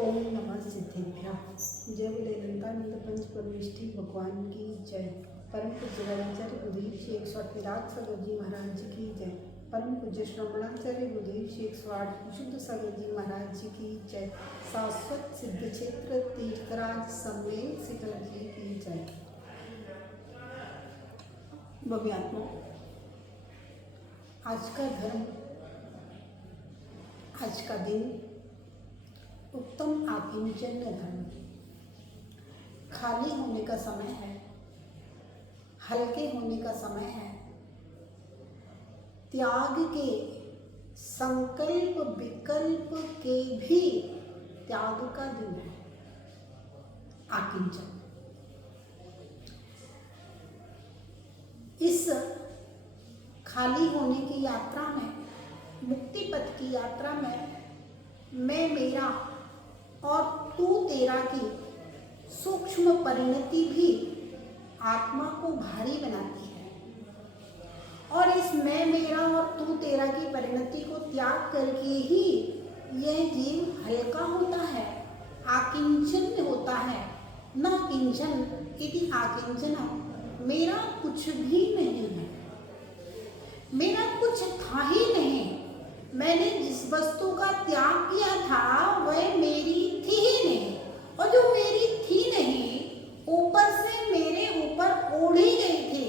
ओम नमः सिद्धिभ्या। जय बोले लंकानंद पंच परमेष्ठी भगवान की जय। परम पूज्य रामाचार्य गुरुदेव श्री 108 विराट सागर जी महाराज जी की जय। परम पूज्य श्रवणाचार्य गुरुदेव श्री 108 शुद्ध सागर जी महाराज जी की जय। शाश्वत सिद्ध क्षेत्र तीर्थराज सम्मेल शीतल जी की जय। भव्यात्मा, आज का धर्म, आज का दिन उत्तम आकिंचन्य धर्म। खाली होने का समय है, हल्के होने का समय है, त्याग के संकल्प विकल्प के भी त्याग का दिन है। आकिंचन इस खाली होने की यात्रा में, मुक्ति पथ की यात्रा में, मैं मेरा और तू तेरा की सूक्ष्म परिणति भी आत्मा को भारी बनाती है। और इस मैं मेरा और तू तेरा की परिणति को त्याग करके ही यह जीव हल्का होता है, आकिंचन होता है। न किंचन इति आकिंचनम, मेरा कुछ भी नहीं है, मेरा कुछ था ही नहीं। मैंने जिस वस्तु का त्याग किया था वह मेरी थी ही नहीं, और जो मेरी थी नहीं ऊपर से मेरे ऊपर ओढ़ी गई थी,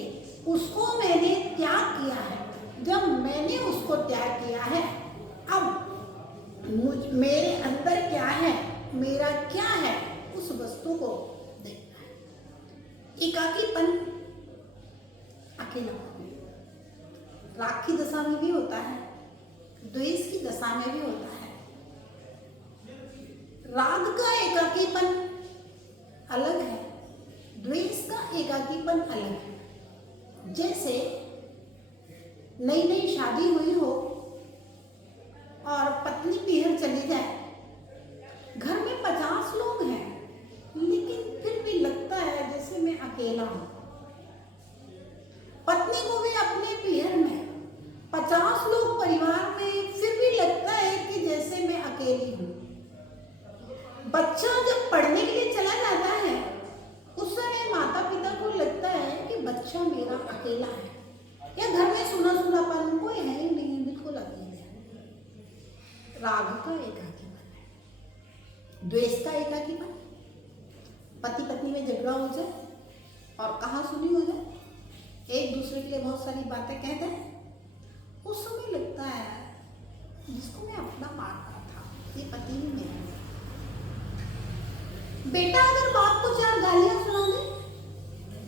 उसको मैंने त्याग किया है। जब मैंने उसको त्याग किया है, अब मेरे अंदर क्या है, मेरा क्या है, उस वस्तु को देखना है। एकाकीपन, अकेला, राग की दशा में भी होता है, द्वेष की दशा में भी होता है। राग का एकाकीपन अलग है, द्वेष का एकाकीपन अलग है। जैसे नई नई शादी हुई हो और पत्नी पीहर चली जाए, घर में 50 लोग हैं लेकिन फिर भी लगता है जैसे मैं अकेला हूं। पत्नी को भी अपने पीहर में 50 लोग परिवार में, फिर भी लगता है कि जैसे मैं अकेली हूँ। बच्चा जब पढ़ने के लिए चला जाता है, उस समय माता पिता को लगता है कि बच्चा मेरा अकेला है, या घर में सुना सुनापन, कोई है ही नहीं, बिल्कुल अकेले है। राग का एकाकीपन है। द्वेष का एकाकीपन, पति पत्नी में झगड़ा हो जाए और कहाँ सुनी हो जाए, एक दूसरे के लिए बहुत सारी बातें कहते हैं, उस समय लगता है जिसको मैं अपना मान रहा था, ये पति ही मेरा है। बेटा अगर बाप को 4 गालियां सुना दे,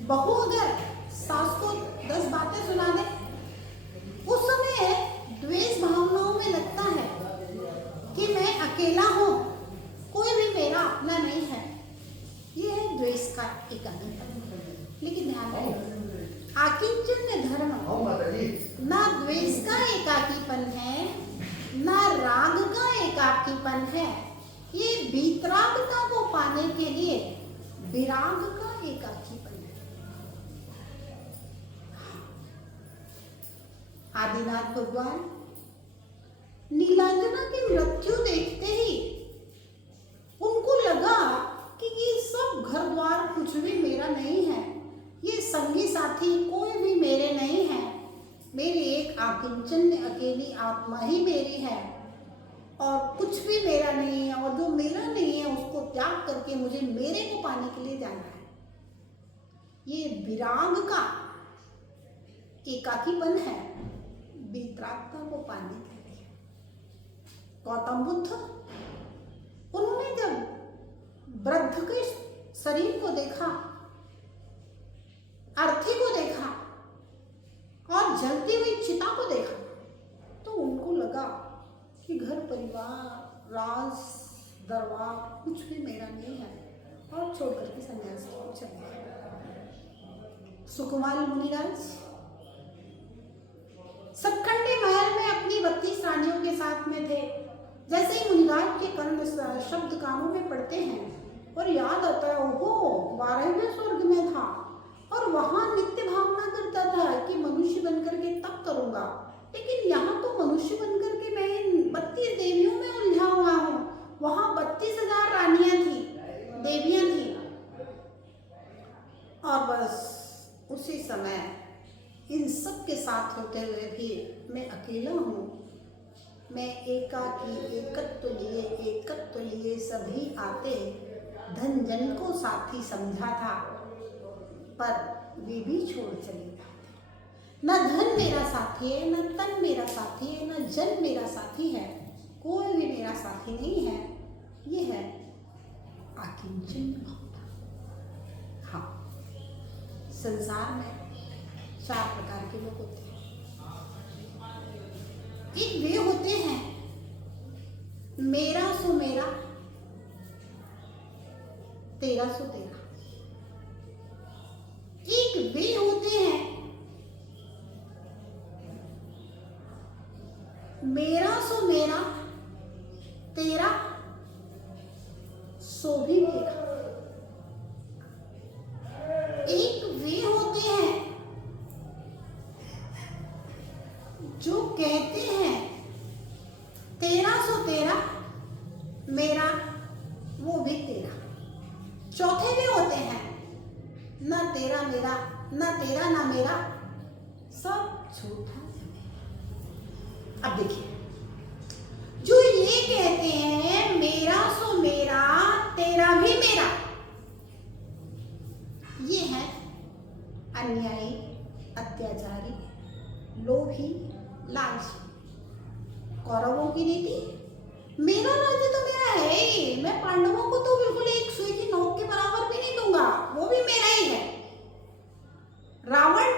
बहू अगर सास को 10 बातें सुना दे, उस समय द्वेष भावनाओं में लगता है कि मैं अकेला हूं, कोई भी मेरा अपना नहीं है। ये है द्वेष का एकाकीपन। लेकिन ध्यान रखें, आकिंचन्य धर्म ना द्वेष का एकाकीपन है, ना राग का एकाकीपन है। ये वितरागता को पाने के लिए विराग का एकाकीपन है। आदिनाथ भगवान नीलांजना की मृत्यु देखते ही उनको लगा कि ये सब घर द्वार कुछ भी मेरा नहीं है, ये संगी साथी कोई भी मेरे नहीं है, मेरी एक आकिंचन अकेली आत्मा ही मेरी है, और कुछ भी मेरा नहीं है, और जो मेरा नहीं है उसको त्याग करके मुझे मेरे को पाने के लिए जाना है। ये विराग का एकाकीपन है, वितरागता को पाने के लिए। गौतम बुद्ध, उन्होंने जब वृद्ध के शरीर को देखा, अर्थी को देखा और जलती हुई चिता को देखा, तो उनको लगा कि घर परिवार, राज दरबार कुछ भी मेरा नहीं है, और छोड़ करके संन्यास को चले गए। सुकुमार मुनिराज सतखंडी महल में अपनी 32 रानियों के साथ में थे। जैसे ही मुनिराज के कर्ण शब्द कानों में पड़ते हैं और याद आता है, ओहो 12वें स्वर्ग में था और वहां नित्य भावना करता था कि मनुष्य बनकर के तप करूंगा, लेकिन यहाँ तो मनुष्य बनकर के मैं 32 देवियों में उलझा हुआ हूँ। वहां 32,000 समय इन सब के साथ होते हुए भी मैं अकेला हूँ। मैं एकाकी एकत्व लिए सभी आते, धन जन को साथी समझा था, पर वे भी छोड़ चले जाते। न धन मेरा साथी है, न तन मेरा साथी है, न जन मेरा साथी है, कोई भी मेरा साथी नहीं है। ये है आकिंचन भावना। हाँ, संसार में 4 प्रकार के लोग होते हैं। एक वे होते हैं मेरा सो मेरा, तेरा सो तेरा। एक वे होते हैं मेरा सो मेरा, तेरा सो भी मेरा। एक वे होते हैं जो कहते हैं तेरा सो तेरा, मेरा वो भी तेरा। चौथे भी होते हैं ना तेरा मेरा, ना तेरा ना मेरा, सब झूठा। अब देखिए, जो ये कहते हैं मेरा सो मेरा, तेरा भी मेरा, ये है अन्यायी, अत्याचारी, लोभी, लालची। कौरवों की नीति, मेरा राज्य तो मेरा है ही, मैं पांडवों को तो बिल्कुल एक सुई की नोक के बराबर भी नहीं दूंगा, वो भी मेरा ही है। रावण,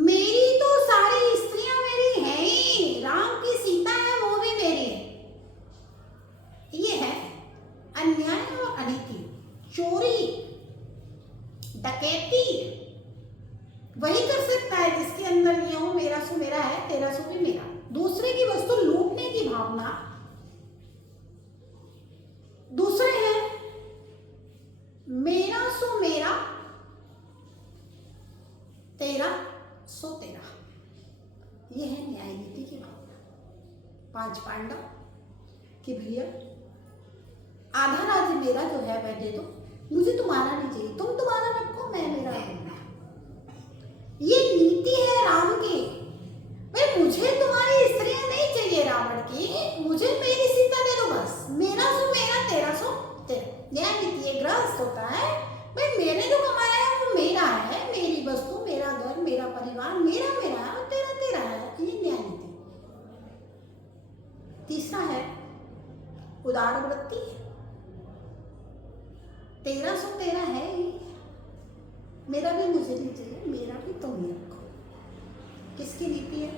मेरी तो सारी स्त्रियां मेरी हैं ही, राम की सीता है वो भी मेरी है। ये है अन्याय और अनीति। चोरी डकैती वही कर सकता है जिसके अंदर ये हो मेरा सो मेरा है, तेरा सो भी मेरा। दूसरे की वस्तु लूटने की भावना। दूसरे हैं मेरा सो मेरा, तेरा सो तेरा। ये है न्याय नीति की भावना। 5 पांडव कि भैया आधा राज्य मेरा जो है वह दे दो, मुझे तुम्हारा नहीं चाहिए, तुम तुम्हारा रखो, मैं मेरा रहूंगा। ये नीति है राम की। भाई मुझे तुम्हारी स्त्रियां नहीं चाहिए रावण की, मुझे मेरी सीता दे दो बस, मेरा सो मेरा, तेरा सो तेरा। न्याय नीति ये गृहस्थ होता है, भाई मैंने जो कमाया है वो मेरा है, मेरी वस्तु, मेरा घर, मेरा परिवार, मेरा मेरा है और तेरा तेरा है। ये न्याय नीति। तीसरा है उदार वृत्ति। तेरा सो तेरा है ही, मेरा भी मुझे नहीं चाहिए, मेरा भी तुम ही रखो। किसकी नीति है?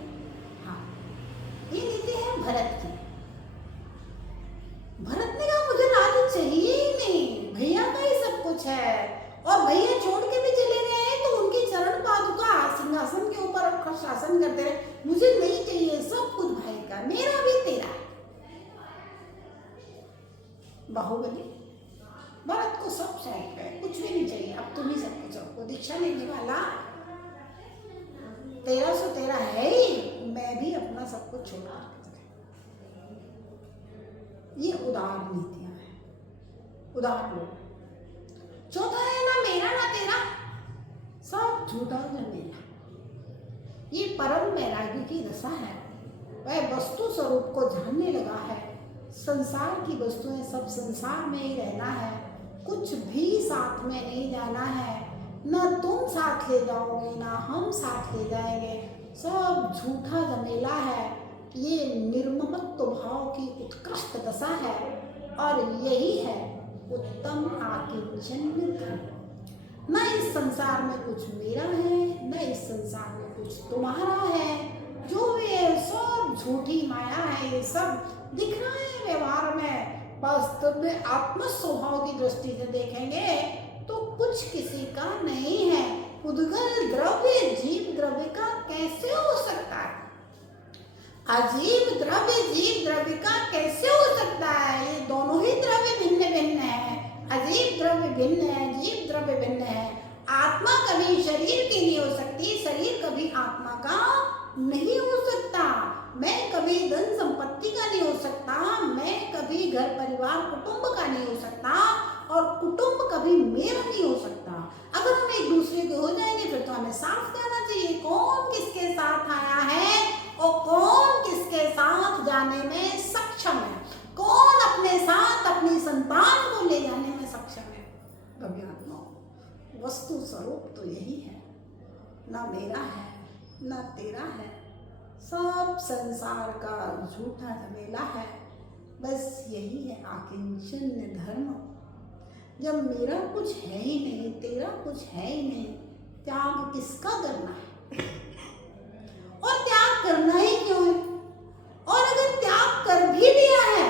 हाँ, ये नीति है भरत की। भरत ने कहा मुझे राज्य चाहिए ही नहीं, भैया का ही सब कुछ है, और भैया छोड़ के भी चले गए तो उनकी चरण पादुका सिंहासन के ऊपर रखकर शासन करते रहे, मुझे नहीं चाहिए, सब कुछ भाई का, मेरा भी तेरा। बाहुबली, भरत को सब सौंप गए, कुछ भी नहीं चाहिए, अब तुम ही सब कुछ रखो। दीक्षा लेने वाला तेरा सो तेरा है ही, मैं भी अपना सब कुछ छोड़ कर। ये उदार नीतियां हैं, उदार लोग। चौथा है ना मेरा ना तेरा, सब झूठा न मेरा। ये परम वैराग्य की दशा है। वह वस्तु स्वरूप को जानने लगा है। संसार की वस्तुएं सब संसार में ही रहना है, कुछ भी साथ में नहीं जाना है, ना तुम साथ ले जाओगे ना हम साथ ले जाएंगे, सब झूठा झमेला है। ये निर्ममत्व भाव की उत्कृष्ट दशा है, और यही है उत्तम आकिंचन धर्म। न इस संसार में कुछ मेरा है, न इस संसार में कुछ तुम्हारा है, जो भी है सब झूठी माया है। ये सब दिख रहा है व्यवहार में, वास्तव में आत्म स्वभाव की दृष्टि से देखेंगे तो कुछ किसी का नहीं है। उद्गल द्रव्य जीव द्रव्य का कैसे हो सकता है? अजीब द्रव्य जीव द्रव्य का कैसे हो सकता है? ये दोनों ही द्रव्य भिन्न भिन्न है। अजीब द्रव्य भिन्न है, जीव द्रव्य भिन्न है। आत्मा कभी शरीर की नहीं हो सकती, शरीर कभी आत्मा का नहीं हो सकता। मैं कभी धन संपत्ति का नहीं हो सकता, मैं कभी घर परिवार कुटुंब का नहीं हो सकता, और कुटुंब कभी मेरा नहीं हो सकता। अगर हम एक दूसरे के हो जाएंगे फिर तो हमें साफ जाना चाहिए कौन किसके साथ आया है और कौन किसके साथ जाने में सक्षम है, कौन अपने साथ अपनी संतान को ले जाने में सक्षम है। भव्यात्मा वस्तु स्वरूप तो यही है, ना मेरा है ना तेरा है, सब संसार का झूठा झमेला है। बस यही है आकिंचन धर्म। जब मेरा कुछ है ही नहीं, तेरा कुछ है ही नहीं, त्याग किसका करना है? और त्याग करना ही क्यों है? और अगर त्याग कर भी दिया है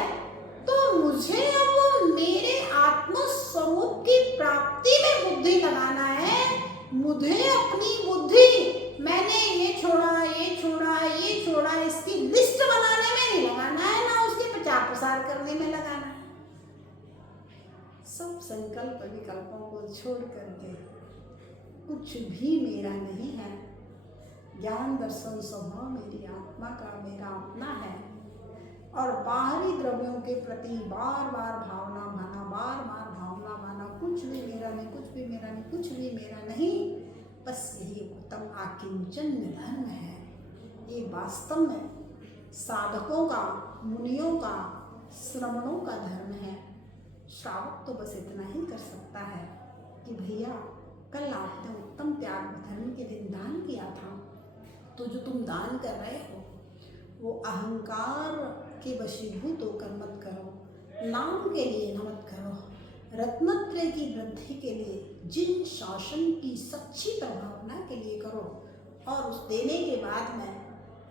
तो मुझे अब मेरे आत्म स्वरूप की प्राप्ति में बुद्धि लगाना है। मुझे अपनी बुद्धि मैंने ये छोड़ा ये छोड़ा ये छोड़ा इसकी लिस्ट बनाने में नहीं लगाना है, ना उसके प्रचार प्रसार करने में लगाना है। सब संकल्प विकल्पों को छोड़ करके कुछ भी मेरा नहीं है। ज्ञान दर्शन स्वभाव मेरी आत्मा का मेरा अपना है और बाहरी द्रव्यों के प्रति बार बार भावना माना, बार बार भावना माना, कुछ भी मेरा नहीं, कुछ भी मेरा नहीं, कुछ भी मेरा नहीं। बस यही उत्तम आकिंचन धर्म है। ये वास्तव में साधकों का, मुनियों का, श्रमणों का धर्म है। श्रावक तो बस इतना ही कर सकता है कि भैया कल आपने उत्तम त्याग धर्म के दिन दान किया था, तो जो तुम दान कर रहे हो वो अहंकार के वशीभूत होकर मत करो, नाम के लिए मत करो, रत्नत्रय की वृद्धि के लिए, जिन शासन की सच्ची प्रभावना के लिए करो। और उस देने के बाद में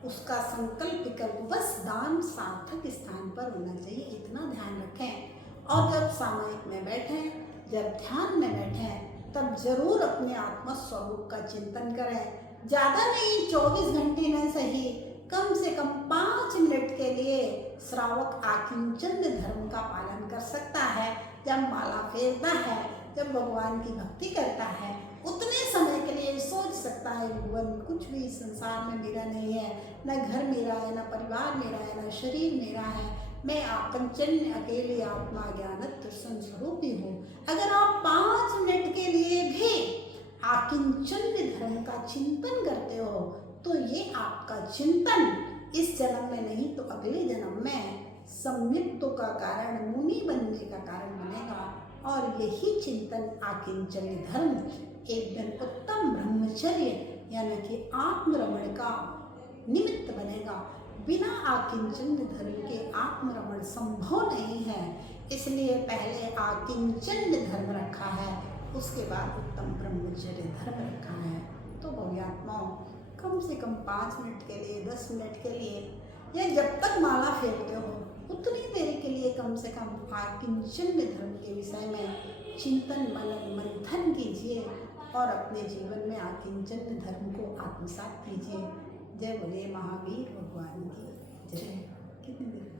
उसका संकल्प विकल्प बस दान सार्थक स्थान पर होना चाहिए, इतना ध्यान रखें। और जब सामयिक में बैठें, जब ध्यान में बैठें, तब जरूर अपने आत्म स्वरूप का चिंतन करें। ज़्यादा नहीं, 24 घंटे में सही, कम से कम 5 मिनट के लिए श्रावक आकिंचन धर्म का पालन कर सकता है। जब माला फेरता है, जब भगवान की भक्ति करता है, उतने समय के लिए सोच सकता है भगवान कुछ भी संसार में मेरा नहीं है, न घर मेरा है, न परिवार मेरा है, न शरीर मेरा है, मैं आकिंचन अकेले आत्मा ज्ञानत स्वरूप ही हूँ। अगर आप 5 मिनट के लिए भी आकिंचन धर्म का चिंतन करते हो तो ये आपका चिंतन इस जन्म में नहीं तो अगले जन्म में सम्मित्व का कारण, मुनि बनने का कारण बनेगा। और यही चिंतन आकिंचन धर्म एक दिन उत्तम ब्रह्मचर्य यानी कि आत्मरमण का निमित्त बनेगा। बिना आकिंचन धर्म के आत्मरमण संभव नहीं है, इसलिए पहले आकिंचन धर्म रखा है, उसके बाद उत्तम ब्रह्मचर्य धर्म रखा है। तो भव्यात्माओं कम से कम 5 मिनट के लिए, 10 मिनट के लिए, या जब तक माला फेरते हो उतनी देर के लिए कम से कम आकिंचन धर्म के विषय में चिंतन मनन मंथन कीजिए और अपने जीवन में आकिंचन धर्म को आत्मसात कीजिए। जय बोले महावीर भगवान की जय। कितनी देर